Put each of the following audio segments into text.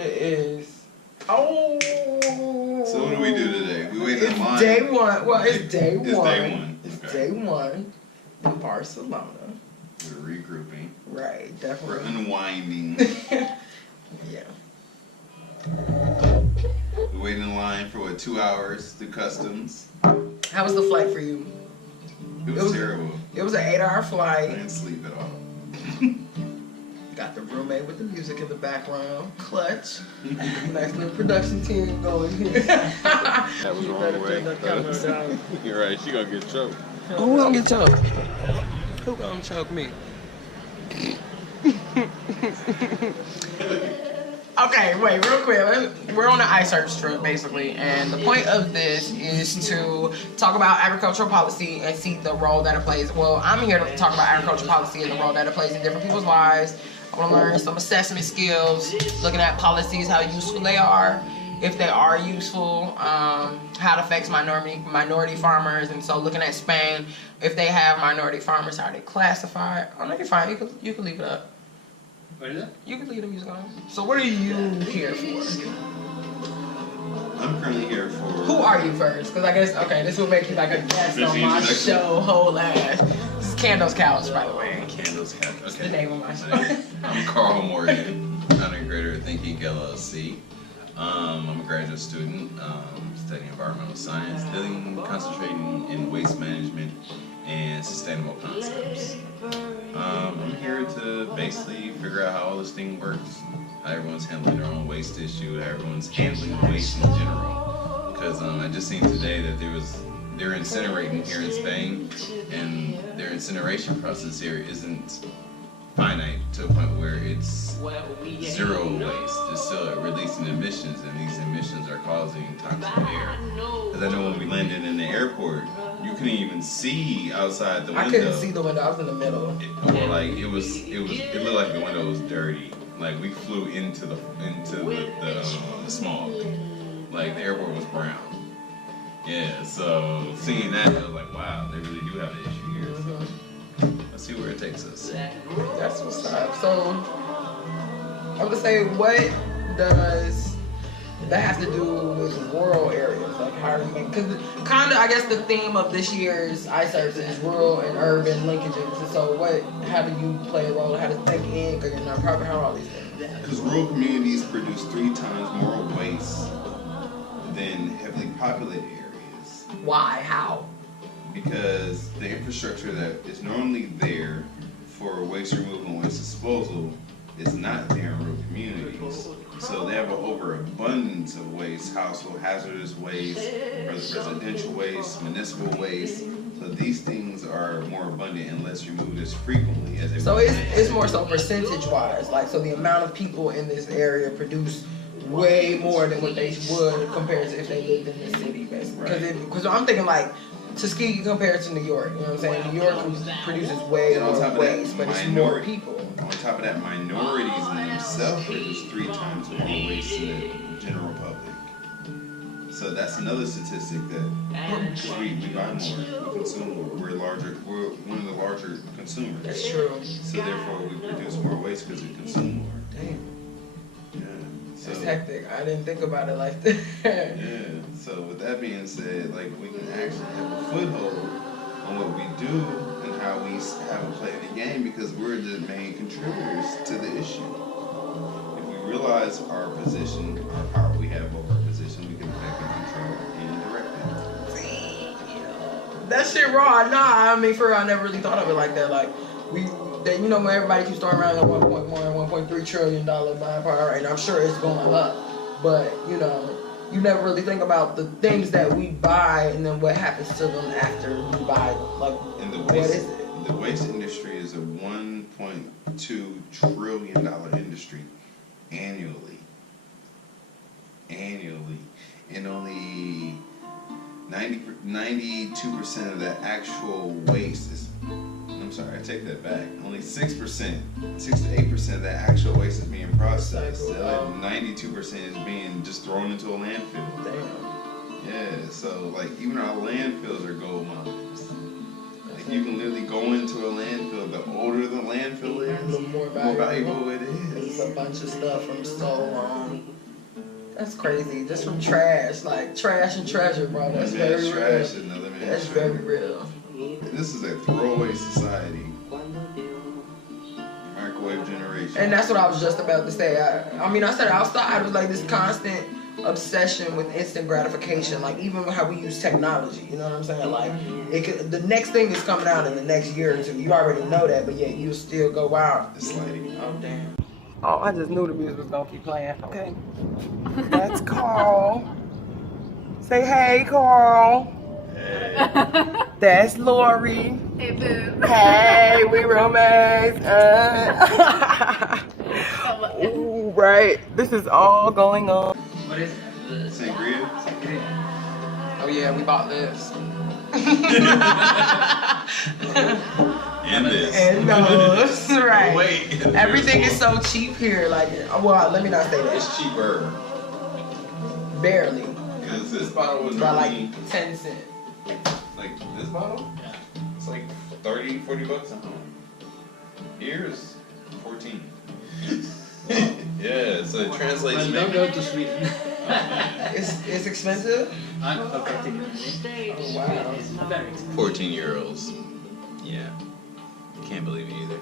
It is. Oh. So what do we do today? We wait in line. Day one. Well, it's day one. It's day one. It's Okay. day one in Barcelona. We're regrouping. Right, definitely. We're unwinding. Yeah. We waited in line for 2 hours to customs. How was the flight for you? It was terrible. It was an 8-hour I flight. didn't sleep at all. Got the roommate with the music in the background. Clutch. Nice little production team going here. That was the wrong way. You're right, she gonna get choked. Who gonna get choked? Who gonna choke me? Okay, wait, real quick. We're on an iSearch trip, basically, and the point of this is to talk about agricultural policy and see the role that it plays. Well, I'm here to talk about agricultural policy and the role that it plays in different people's lives. I want to learn some assessment skills, looking at policies, how useful they are, if they are useful, how it affects minority farmers, and so looking at Spain, if they have minority farmers, how are they classified? Oh, no, you're fine. You can leave it up. What is that? You can leave the music on. So what are you here for? I'm currently here for... Who are you first? Because I guess, okay, this will make you like a guest on my show, whole ass. This is Candle's Couch, by the way. Candle's Couch. Okay. That's the name of my show. I'm Carl Morgan, undergraduate at THINK I.N.K. LLC. I'm a graduate student studying environmental science, concentrating in waste management and sustainable concepts. I'm here to basically figure out how all this thing works, how everyone's handling their own waste issue, how everyone's handling waste in general. Because I just seen today that they're incinerating here in Spain, and their incineration process here isn't finite to a point where it's zero waste. It's still releasing emissions, and these emissions are causing toxic air. Because I know when we landed in the airport, you couldn't even see outside the window. I couldn't see the window. I was in the middle. It looked like the window was dirty. Like we flew into the smog. Like the airport was brown. Yeah. So seeing that, I was like, wow, they really do have an issue here. So let's see where it takes us. That's what's up. So I would say, what does that have to do with rural areas? Like, how are you? Because kind of, I guess the theme of this year's iSearch is rural and urban linkages. And so, how do you play a role? How does THINK I.N.K. or your nonprofit? How are all these things? Because rural communities produce 3 times more waste than heavily populated areas. Why? How? Because the infrastructure that is normally there for waste removal and waste disposal is not there in rural communities. So they have an overabundance of waste, household hazardous waste, residential waste, municipal waste. So these things are more abundant and less removed as frequently as they So it's more so percentage-wise. Like, so the amount of people in this area produce way more than what they would compared to if they lived in the city, basically. Because I'm thinking like Tuskegee compared to New York. You know what I'm saying? New York produces way more waste, but it's more people. On top of that, minorities in themselves produce 3 times more waste than the general public. So that's another statistic that we buy more, we consume more. We're one of the larger consumers. That's true. So therefore, we produce more waste because we consume more. Damn. Yeah. So, That's hectic. I didn't think about it like that. Yeah. So with that being said, like we can actually have a foothold on what we do and how we have a play in the game because we're the main contributors to the issue. If we realize our position, our power we have over our position, we can affect and control and direct it. That shit raw. Nah, I mean, for real, I never really thought of it like that. Like, you know, when everybody keeps throwing around the $1.3 trillion buying power rate, I'm sure it's going up. But, you know, you never really think about the things that we buy and then what happens to them after we buy them. Like, what is it? The waste industry is a $1.2 trillion industry annually. And only 92% of the actual waste is, I'm sorry, I take that back. Only 6% to 8% of the actual waste is being processed. The other 92% is being just thrown into a landfill. Damn. Yeah, so like even our landfills are gold mines. Like you can literally go into a landfill. The older the landfill is, the more valuable it is. It's a bunch of stuff from so long. That's crazy. Just from trash, like trash and treasure, bro. That's very real. Trash, another man's That's very real. This is a throwaway society. Microwave generation. And that's what I was just about to say. I mean, I said outside, it was like this constant obsession with instant gratification. Like even how we use technology, you know what I'm saying? Like the next thing is coming out in the next year or two. You already know that, but yet you still go wow. This lady. Oh damn. Oh, I just knew the music was gonna keep playing. Okay. That's Carl. Say hey, Carl. Hey. That's Lori. Hey, boo. Hey, we roommates. Ooh, right. This is all going on. What is it? Sangria? Oh yeah, we bought this. And this. And those, right. Wait. Everything is so cheap here. Like, well, let me not say that. It's cheaper. Barely. Because this bottle was By only like 10 cents. like this bottle? Yeah. It's like 30, 40 bucks a home. Here's 14. Yeah, so it translates Well, don't maybe. go to Sweden. It's expensive? I'm particularly. Oh wow. Very expensive. 14 euros. Yeah. Can't believe it either.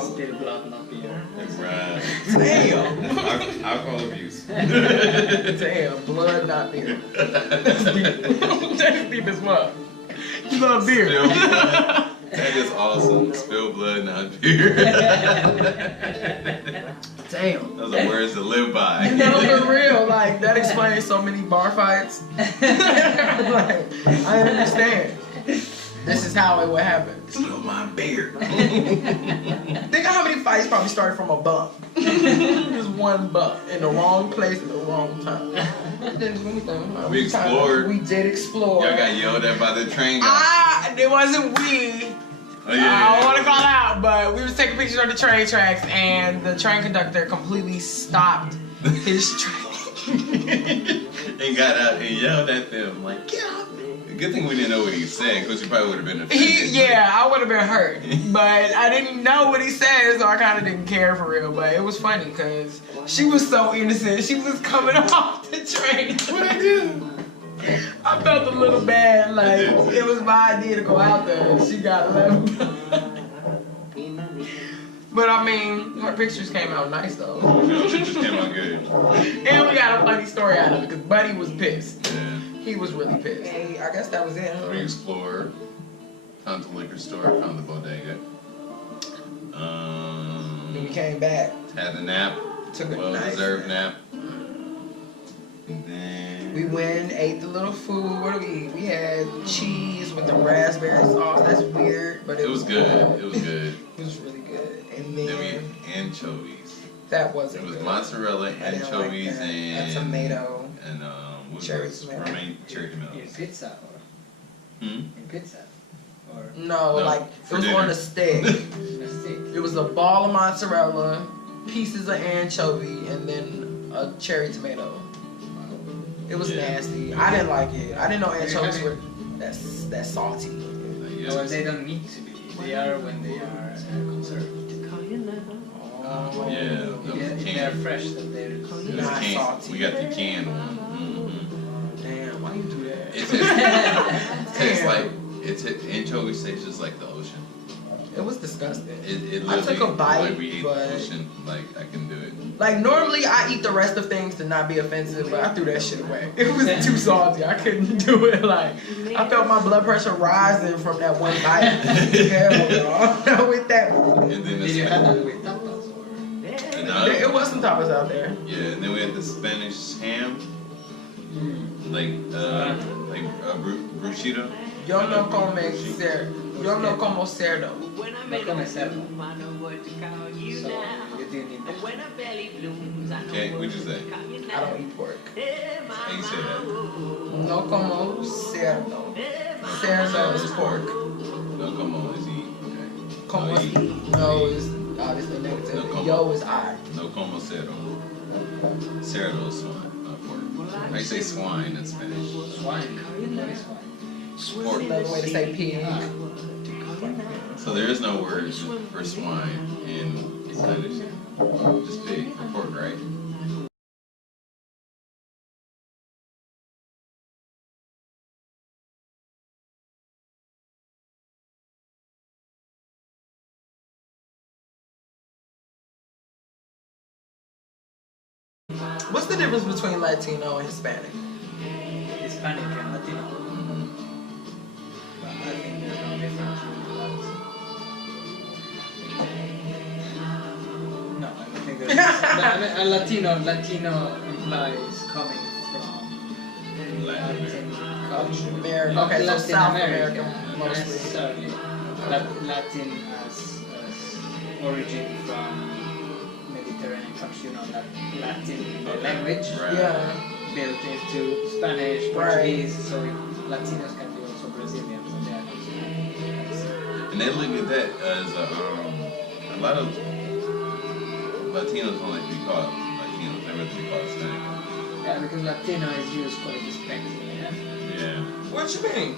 Still blood, not beer. Right. Damn. Alcohol abuse. Damn, blood, not beer. That's deep. That's deep as well. You love beer. Spill blood. That is awesome. Spill blood, not beer. Damn. Those are words to live by. No, for real. Like, that explains so many bar fights. Like, I understand. This is how it would happen. Spill my beer. Think of how many fights probably started from a bump. Just one bump in the wrong place at the wrong time. We explored. We did explore. Y'all got yelled at by the train guy. It wasn't we. Oh, yeah. I don't want to call out, but we was taking pictures of the train tracks, and the train conductor completely stopped his train. And got out and yelled at them like, get out. Good thing we didn't know what he said, because we probably would have been offended. Yeah, I would have been hurt, but I didn't know what he said, so I kind of didn't care for real. But it was funny because she was so innocent. She was coming off the train. What'd I do? I felt a little bad, like it was my idea to go out there, and she got left. But I mean, her pictures came out nice though. No, it just came out good. And we got a funny story out of it because Buddy was pissed. Yeah. He was really pissed. Hey, I guess that was it. We explored, found the liquor store, found the bodega. Then we came back, Had the nap, took a well-deserved nice nap. And then We went, ate the little food. What did we eat? We had cheese with the raspberry sauce. That's weird, but it was good. It was good. It was really good. And Then we then had anchovies. that It wasn't was good. mozzarella, I didn't like anchovies, that. and A tomato. And what Cherry was tomato. romaine cherry In tomatoes. pizza or Hmm? in pizza or No, No, like for it was dinner. on a stick. a steak. It was a ball of mozzarella, pieces of anchovy, and then a cherry tomato. It was Yeah. nasty. I didn't like it. I didn't know anchovies were that salty. No, well, they don't need to be. They are when they are conserved. Oh. Yeah, that was If they are canned. fresh, then they're. It was Not canned. salty. We got the canned one. Damn, why you do that? It tastes Damn. like anchovies taste just like the ocean. It was disgusting. It I took literally, a bite, like we ate but the ocean. Like I can do it. like normally I eat the rest of things to not be offensive, but I threw that shit away. It was too salty. I couldn't do it. Like I felt my blood pressure rising from that one bite. Hell no, not with that. And then Did the you have that with tapas or? It was some tapas out there. Yeah, and then we had the Spanish ham, like bruschetta. Yo no come cerdo. Yo no como cerdo. No come cerdo. So you do need that. Okay, what'd you say? I don't eat pork. How you say that? No como cerdo. Cerdo is pork. No, come on, is eat. Okay. Como No, is eat. eat. No is obviously negative. No como. Yo is I. No como cerdo. Cerdo is swine, not pork. How you say swine in Spanish? Swine. What is swine? Pork. Another way to say pig. So there is no word for swine in Spanish. Just pig or pork, right? What's the difference between Latino and Hispanic? Hispanic and Latino. But I think there's no difference between that. No, I don't think there's. I mean, a Latino implies coming from Latin culture. America. Okay, so Latin South America, America, mostly. necessarily. Latin as origin from Mediterranean countries, you know, that Latin language Right. Yeah. built into Spanish, Portuguese, so Latinos can be also Brazilians. And And they look at that as a lot of Latinos don't like to be called Latinos. They rather be called Hispanic. yeah, because Latino is used quite despectively. Yeah? Yeah. What you mean?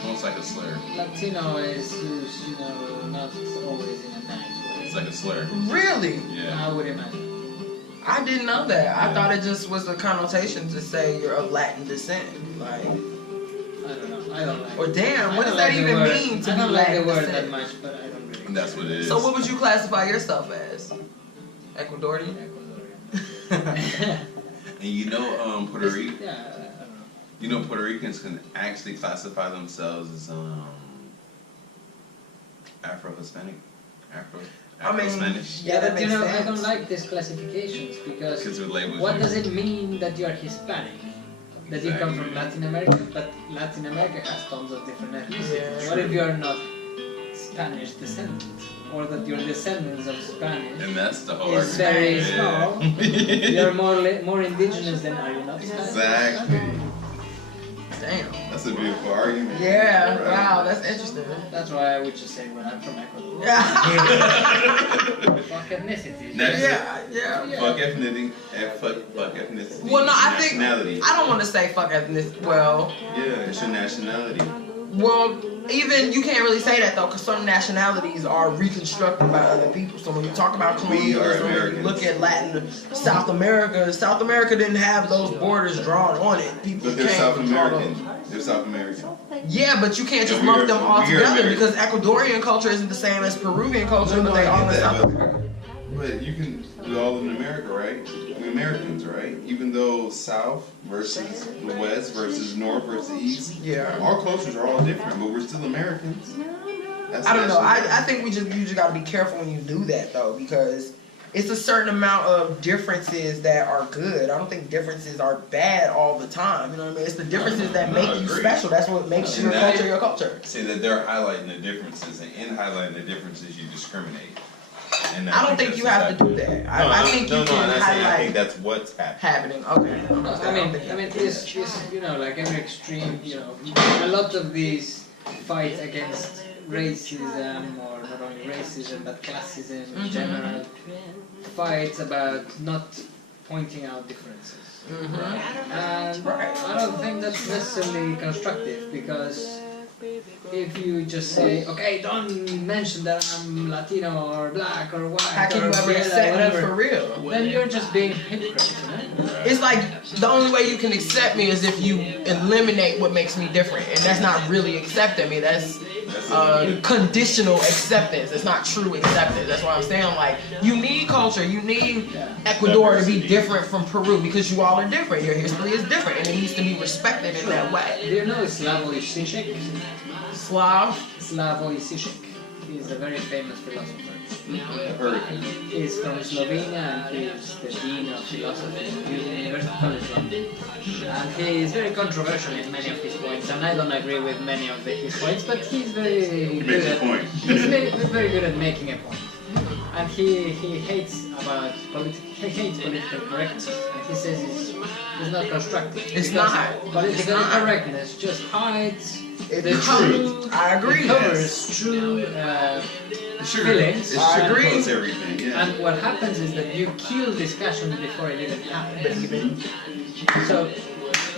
It's almost like a slur. Latino is used, you know, not always in a nice way. It's like a slur. Really? Yeah. I would imagine. I didn't know that. I thought it just was a connotation to say you're of Latin descent. Like, I don't know. I don't like or damn, I what don't does that like the even word. mean to I be don't like Latin the word descent? that much, but I don't really. And that's what it is. So what would you classify yourself as? Ecuadorian? Ecuadorian. And you know, Puerto Rico. Yeah, I don't know. You know, Puerto Ricans can actually classify themselves as Afro-Hispanic, Afro-Spanish. Yeah, that but you makes know, I sense. don't like these classifications because Because it labels what you. does it mean that you are Hispanic? That you come from Latin America, but Latin America has tons of different ethnicities. Yeah. What if you are not Spanish descendant? Or that you're descendants of Spanish? And that's the whole It's argument. very small. Yeah. You're more indigenous than are you not Spanish? Exactly. Damn. That's a beautiful argument. Yeah, Right. wow, that's interesting. That's why I would just say when I'm from Ecuador. Yeah. Fuck ethnicity. Next. Yeah. Fuck ethnicity. Fuck ethnicity. Well, no, I think Nationality. I don't want to say fuck ethnicity. Well, Yeah, it's your nationality. even you can't really say that though, because some nationalities are reconstructed by other people. So when you talk about We are colonialism, when you Americans. look at Latin, South America didn't have those borders drawn on it. People But they're came South and drawn them. American. They're South American. Yeah, but you can't just Yeah, lump them all we're together American. because Ecuadorian culture isn't the same as Peruvian culture, but they all in South America. But you can, we all live in America, right? We're Americans, right? Even though South versus the West versus North versus East, Yeah. our cultures are all different, but we're still Americans. That's I don't know. national. I think you just gotta be careful when you do that though, because it's a certain amount of differences that are good. I don't think differences are bad all the time. You know what I mean? It's the differences that No, I make you agree. special. That's what makes And your that- culture your culture. Say that they're highlighting the differences, and in highlighting the differences, you discriminate. And I don't think that's you what's have to do happening. that. I think you I'm can not saying I think highlight that's what's happening. happening. Okay. No, I mean, it's you know, like every extreme, you know, a lot of these fights against racism, or not only racism but classism in general, fights about not pointing out differences. And I don't think that's necessarily constructive because if you just say, okay, don't mention that I'm Latino or black or white How can or you ever yellow, accept me whatever, for real? then you're just being hypocrite, you know? It's like the only way you can accept me is if you eliminate what makes me different, and that's not really accepting me. That's conditional acceptance. It's not true acceptance. That's why I'm saying, like, you need culture. You need Ecuador to be different from Peru because you all are different. Your history is different, and it needs to be respected in that way. Do you know Slavoj Žižek? Slav. Slavoj Žižek. He's a very famous philosopher. I've heard of it. He's from Slovenia and he's the dean of philosophy at University College London. And he is very controversial in many of his points, and I don't agree with many of his points, but he's very He good makes a at point. he's very good at making a point. And he hates political correctness, and he says it's not constructive. It's because not. Political It's not. correctness just hides It the truth. I agree. It covers true Sure. feelings. It's I true. agree. It's everything. Yeah. And what happens is that you kill discussion before it even happens. So,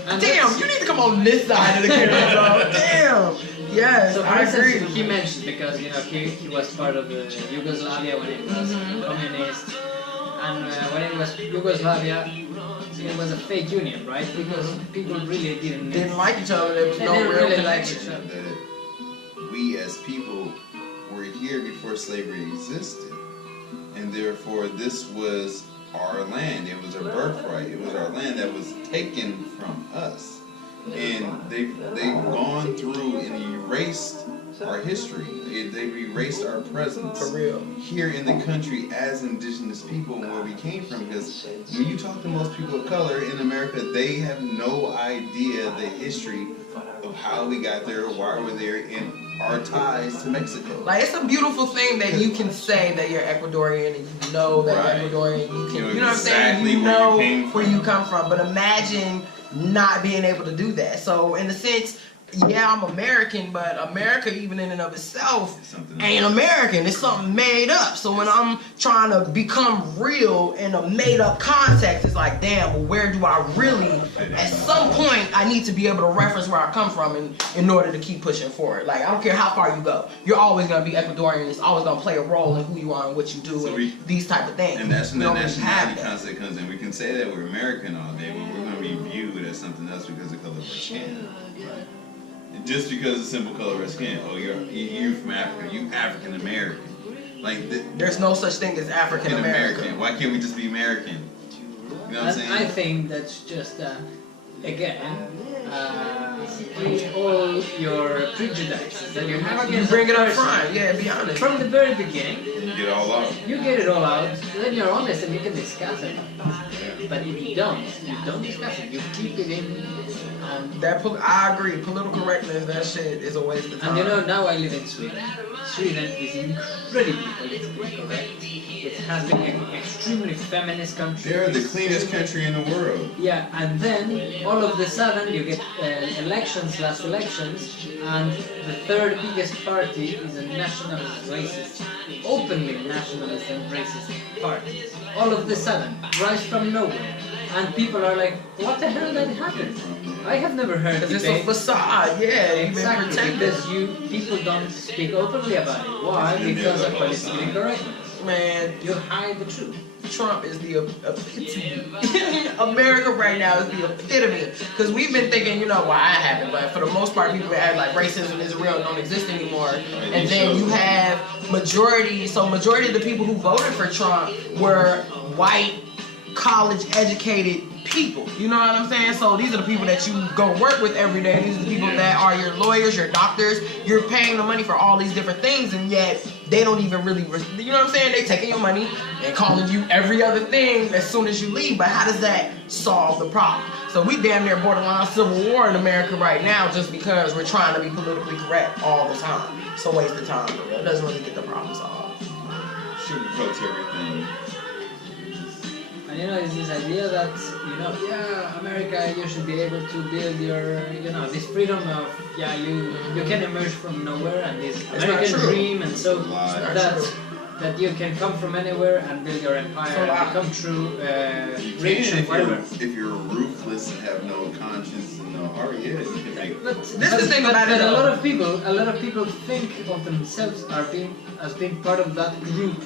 and Damn, that's- you need to come on this side of the camera, bro. Damn. Yes, So for I instance, agree. he mentioned because you know he was part of the Yugoslavia when it was communist, And when it was Yugoslavia, it was a fake union, right? Because people really Didn't like each other. There was they no didn't real really like connection. each other. That we as people were here before slavery existed, and therefore this was our land. It was our birthright. It was our land that was taken from us, and they've gone through and erased our history. They've erased our presence For real. here in the country as indigenous people and where we came from. Because when you talk to most people of color in America, they have no idea the history of how we got there, why we're there, and our ties to Mexico. Like, it's a beautiful thing that you can say that you're Ecuadorian and you know that Right. you're Ecuadorian. You know what I'm saying? exactly You where know you came where from. you come from. But imagine not being able to do that. So, in a sense, yeah, I'm American, but America, even in and of itself, Something ain't American. It's something made up. So when I'm trying to become real in a made up context, it's like, damn, well, where do I really, at some point, I need to be able to reference where I come from in order to keep pushing forward. Like, I don't care how far you go. You're always going to be Ecuadorian. It's always going to play a role in who you are and what you do So and these type of things. And that's when You the don't really have nationality that. concept comes in. We can say that we're American all day, but we're going to be viewed as something else because of the color of our skin. Just because of the simple color of our skin. Oh, you're from Africa. You African American. Like There's no such thing as African American. Why can't we just be American? You know what I'm saying? I think that's just again all your prejudices that you have You against bring it a up person. front. Yeah, be honest. From the very beginning, You get all out. you get it all out, then you're honest and you can discuss it. But if you don't discuss it. You keep it in. I agree. Political correctness, that shit is a waste of time. And you know, now I live in Sweden. Sweden is incredibly politically correct. It has been an extremely feminist country. They're the cleanest country in the world. Yeah, and then all of a sudden you get last elections, and the third biggest party is a nationalist, racist, openly nationalist and racist party. All of a sudden, rise from nowhere, and people are like, "What the hell did happen?" I have never heard Because it's debate. a facade, yeah. You've been Exactly, protected. because people don't speak openly about it. Why? Because of political incorrectness. Man, You hide the truth. Trump is the epitome. America right now is the epitome. Because we've been thinking, you know, why it happened, but for the most part, people act like racism is real and don't exist anymore. And then you have majority of the people who voted for Trump were white, college-educated people. You know what I'm saying? So these are the people that you go work with every day. These are the people that are your lawyers, your doctors. You're paying the money for all these different things, and yet they don't even really, you know what I'm saying? They taking your money and calling you every other thing as soon as you leave. But how does that solve the problem? So we damn near borderline civil war in America right now just because we're trying to be politically correct all the time. It's a waste of time. It doesn't really get the problem solved. Sugarcoats everything. And you know, it's this idea that, you know, yeah, America, you should be able to build your, you know, this freedom of, yeah, you can emerge from nowhere, and this It's American not true. dream, and so Lie. that you can come from anywhere and build your empire So, and become true, You rich can and whatever. if you're ruthless and have no conscience and no heart. Yeah, you can make. But This is the thing about it, but a though. lot of people think of themselves as being part of that group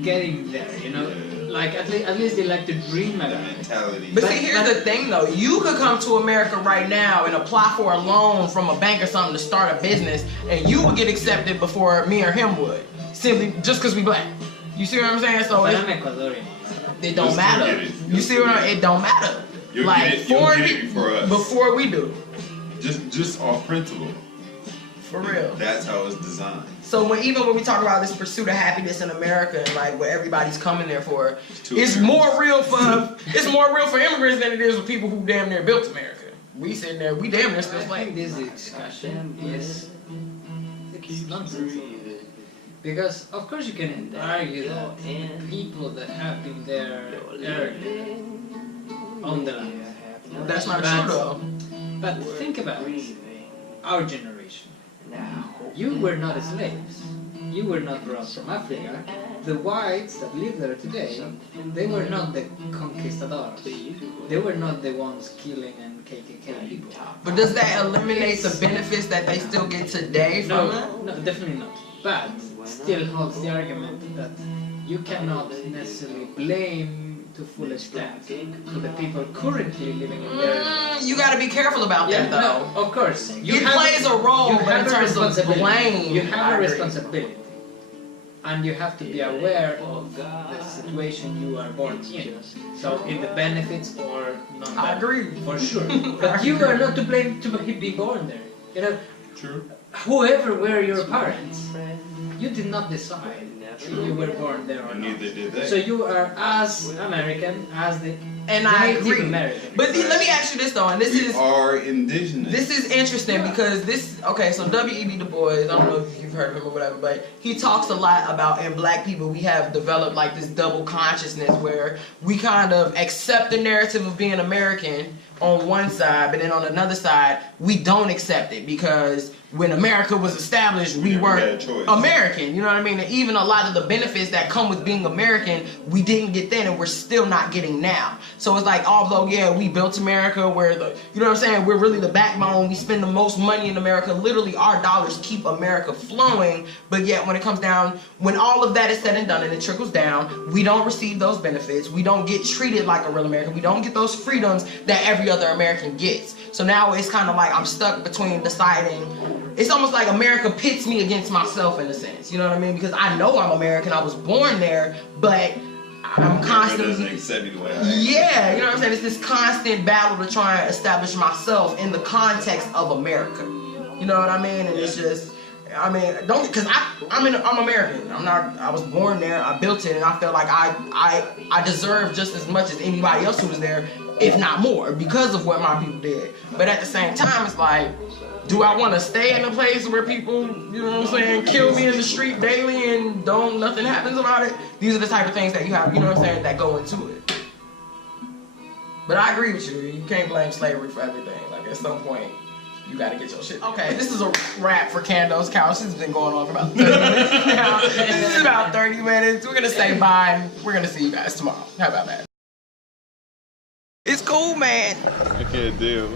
getting there, you know? Like, at least they like to dream That about it. mentality. But see, here's the thing though. You could come to America right now and apply for a loan from a bank or something to start a business, and you would get accepted before me or him would, simply just because we black. You see what I'm saying? So But it, I'm Ecuadorian. it don't Just matter. get it. You see what I'm? It don't matter. You'll Like get it. You'll foreign get it people before us. before we do. Just off principle. For real. That's how it's designed. So even when we talk about this pursuit of happiness in America and like what everybody's coming there for, Too it's American. more real for immigrants than it is for people who damn near built America. We sitting there, we damn near still I think slaves. this discussion is it's nonsense. Because of course you can argue that people that have been there early on the land. That's not But- true though. But think about it. Our generation. You were not slaves. You were not brought from Africa. The whites that live there today, they were not the conquistadors. They were not the ones killing and KKK people. But does that eliminate the benefits that they still get today from it? No, definitely not. But still holds the argument that you cannot necessarily blame to full extent to the people currently living in there. You got to be careful about that, though. No, of course. It plays a role, but in terms of blame, you have a responsibility. And you have to be aware of the situation you are born in. So if the benefits or not. I agree. For sure. But you are not to blame to be born there. You know, True. whoever were your parents, you did not decide you were born there or not. Neither did they. So you are as American as the And I native agree. American. But let me ask you this though, and this We is are indigenous. this is interesting because so W.E.B. Du Bois, I don't know if you've heard of him or whatever, but he talks a lot about in black people we have developed like this double consciousness where we kind of accept the narrative of being American on one side, but then on another side we don't accept it because when America was established, we weren't American, you know what I mean? And even a lot of the benefits that come with being American, we didn't get then and we're still not getting now. So it's like, although, yeah, we built America, we're the, you know what I'm saying? We're really the backbone. We spend the most money in America. Literally, our dollars keep America flowing. But yet, when it comes down, when all of that is said and done and it trickles down, we don't receive those benefits. We don't get treated like a real American. We don't get those freedoms that every other American gets. So now it's kind of like I'm stuck between deciding. It's almost like America pits me against myself in a sense. You know what I mean? Because I know I'm American. I was born there, but I'm constantly. Doesn't accept me the way I am. Yeah, you know what I'm saying? It's this constant battle to try and establish myself in the context of America. You know what I mean? And it's just, I mean, because I'm American. I was born there. I built it, and I feel like I deserve just as much as anybody else who was there, if not more, because of what my people did. But at the same time, it's like, do I want to stay in a place where people, you know what I'm saying, kill me in the street daily and nothing happens about it? These are the type of things that you have, you know what I'm saying, that go into it. But I agree with you. You can't blame slavery for everything. Like, at some point, you got to get your shit. Okay, this is a wrap for Cando's Couch. This has been going on for about 30 minutes now. This is about 30 minutes. We're going to say bye, and we're going to see you guys tomorrow. How about that? It's cool, man. I can't deal.